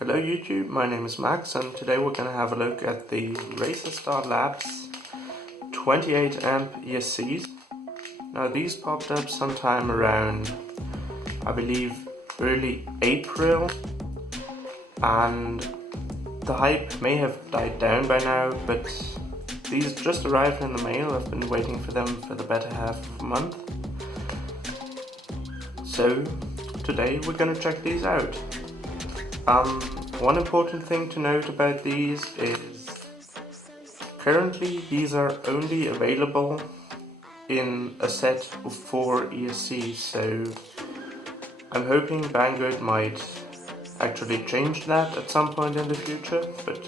Hello YouTube, my name is Max and today we're going to have a look at the Racerstar Labs 28 amp ESCs. Now these popped up sometime around, I believe, early April, and the hype may have died down by now, but these just arrived in the mail. I've been waiting for them for the better half of a month. So today we're going to check these out. One important thing to note about these is currently these are only available in a set of 4 ESCs, so I'm hoping Banggood might actually change that at some point in the future, but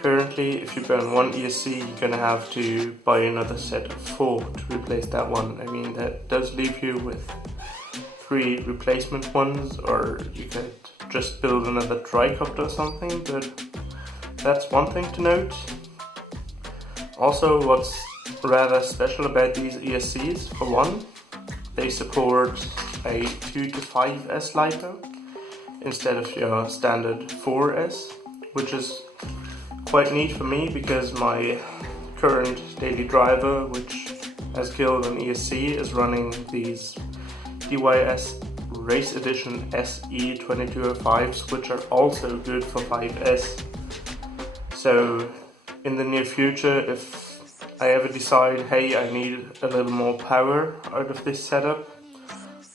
currently if you burn one ESC you're gonna have to buy another set of 4 to replace that one. I mean, that does leave you with 3 replacement ones, or you could just build another tricopter or something, but that's one thing to note. Also, what's rather special about these ESCs, for one, they support a 2 to 5S LiPo instead of your standard 4S, which is quite neat for me because my current daily driver, which has killed an ESC, is running these D.R.E Race Edition SE 2205s, which are also good for 5S. So in the near future, if I ever decide, hey, I need a little more power out of this setup,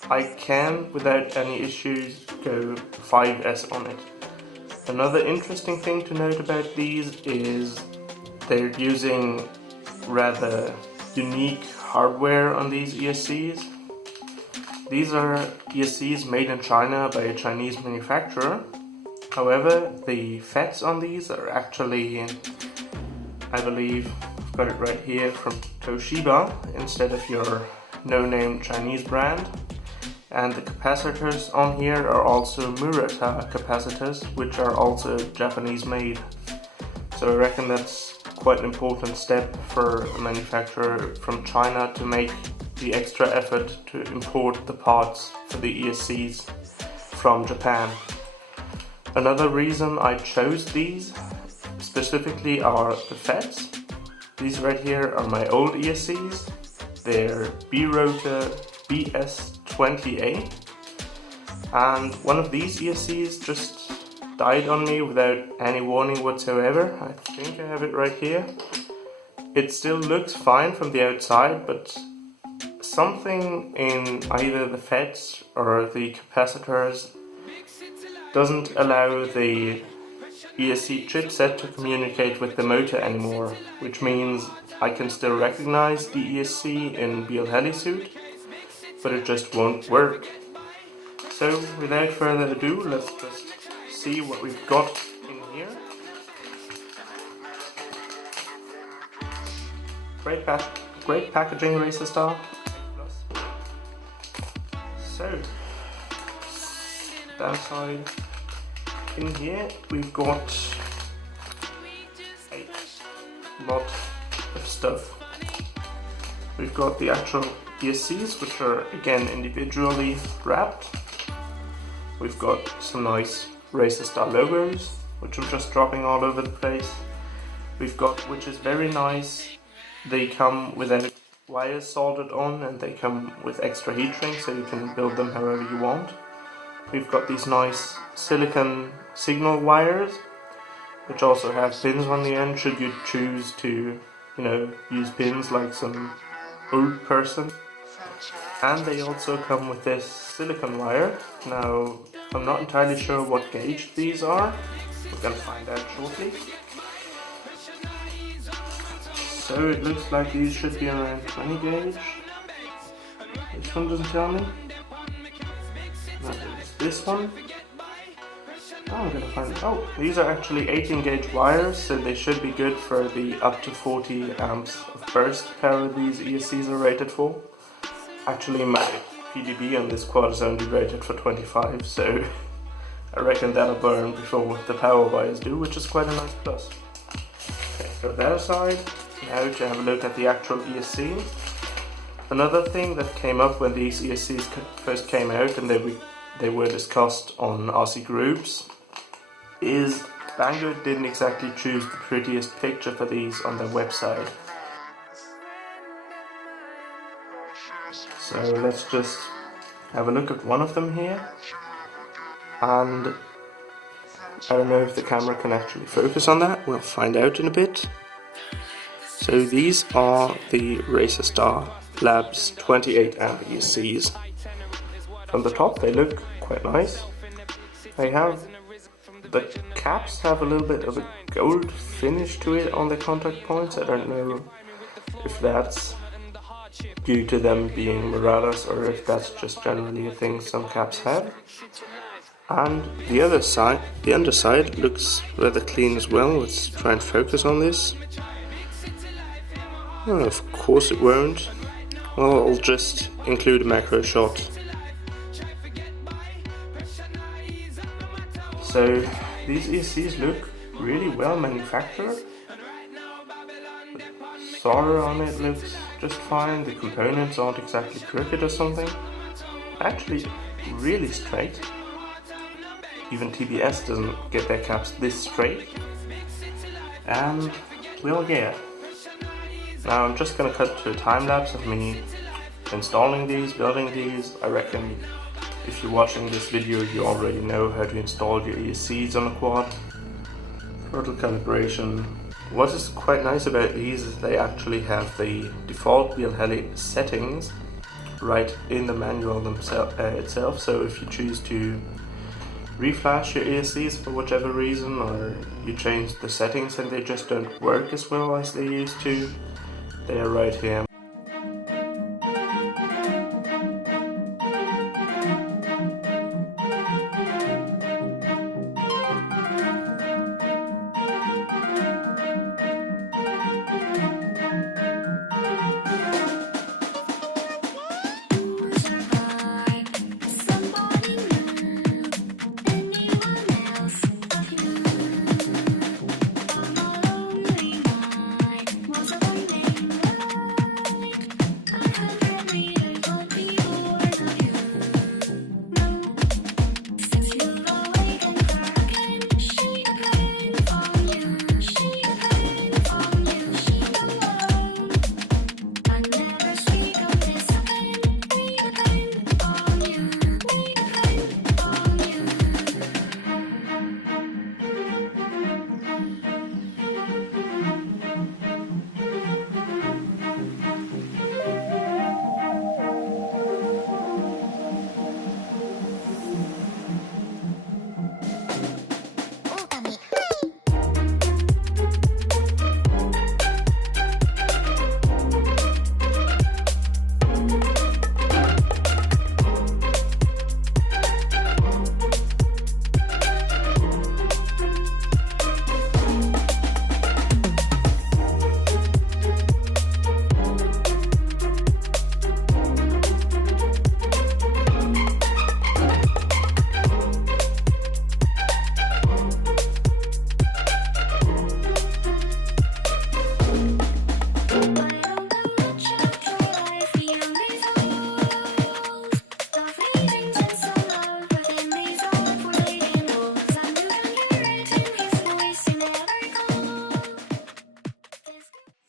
I can, without any issues, go 5S on it. Another interesting thing to note about these is they're using rather unique hardware on these ESCs. These are ESCs made in China by a Chinese manufacturer. However, the FETs on these are actually, I believe, I've got it right here, from Toshiba instead of your no-name Chinese brand. And the capacitors on here are also Murata capacitors, which are also Japanese made. So I reckon that's quite an important step for a manufacturer from China to make the extra effort to import the parts for the ESCs from Japan. Another reason I chose these specifically are the FETs. These right here are my old ESCs. They're B-Rotor BS20A, and one of these ESCs just died on me without any warning whatsoever. I think I have it right here. It still looks fine from the outside, but something in either the FETs or the capacitors doesn't allow the ESC chipset to communicate with the motor anymore, which means I can still recognize the ESC in Beal Helisuit, but it just won't work. So without further ado, let's just see what we've got in here. Great packaging, Racerstar. So, downside in here we've got a lot of stuff. We've got the actual ESCs, which are again individually wrapped. We've got some nice Racerstar logos, which I'm just dropping all over the place. We've got, which is very nice, they come without wires soldered on, and they come with extra heat shrink, so you can build them however you want. We've got these nice silicon signal wires, which also have pins on the end should you choose to, use pins like some old person. And they also come with this silicon wire. Now, I'm not entirely sure what gauge these are. We're gonna find out shortly. So it looks like these should be around 20 gauge. This one doesn't tell me. No, it's this one. Oh, I'm gonna find it. Oh, these are actually 18 gauge wires, so they should be good for the up to 40 amps of burst power these ESCs are rated for. Actually, my PDB on this quad is only rated for 25, so I reckon that'll burn before the power wires do, which is quite a nice plus. Okay, so that aside. Now to have a look at the actual ESC. Another thing that came up when these ESCs first came out and they were discussed on RC groups is Bango didn't exactly choose the prettiest picture for these on their website. So let's just have a look at one of them here, and I don't know if the camera can actually focus on that, we'll find out in a bit. So these are the Racerstar Labs 28 amp ESCs. From the top they look quite nice. The caps have a little bit of a gold finish to it on the contact points. I don't know if that's due to them being Muradas or if that's just generally a thing some caps have. And the underside looks rather clean as well. Let's try and focus on this. Oh, of course it won't. Well, I'll just include a macro shot. So these ESCs look really well manufactured. The solder on it looks just fine. The components aren't exactly crooked or something. Actually really straight. Even TBS doesn't get their caps this straight. And well, yeah. Now I'm just gonna cut to a time lapse of me installing these, building these. I reckon if you're watching this video you already know how to install your ESCs on a quad. Throttle calibration. What is quite nice about these is they actually have the default BLHeli settings right in the manual itself, so if you choose to reflash your ESCs for whichever reason, or you change the settings and they just don't work as well as they used to, they are right here.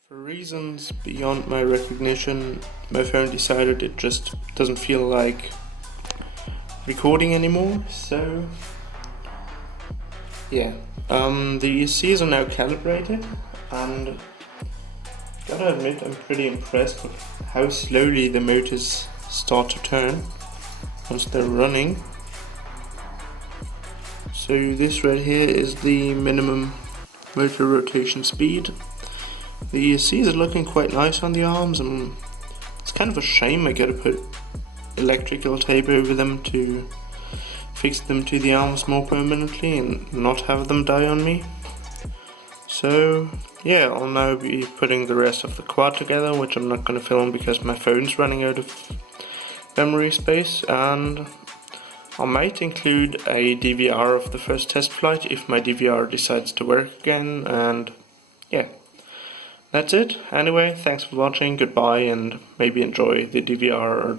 Reasons beyond my recognition, my phone decided it just doesn't feel like recording anymore, so yeah. The ESCs are now calibrated, and gotta admit I'm pretty impressed with how slowly the motors start to turn once they're running. So this right here is the minimum motor rotation speed. The ESCs are looking quite nice on the arms, and it's kind of a shame I gotta put electrical tape over them to fix them to the arms more permanently and not have them die on me. So yeah, I'll now be putting the rest of the quad together, which I'm not gonna film because my phone's running out of memory space, and I might include a DVR of the first test flight if my DVR decides to work again, and yeah. That's it. Anyway, thanks for watching, goodbye, and maybe enjoy the DVR or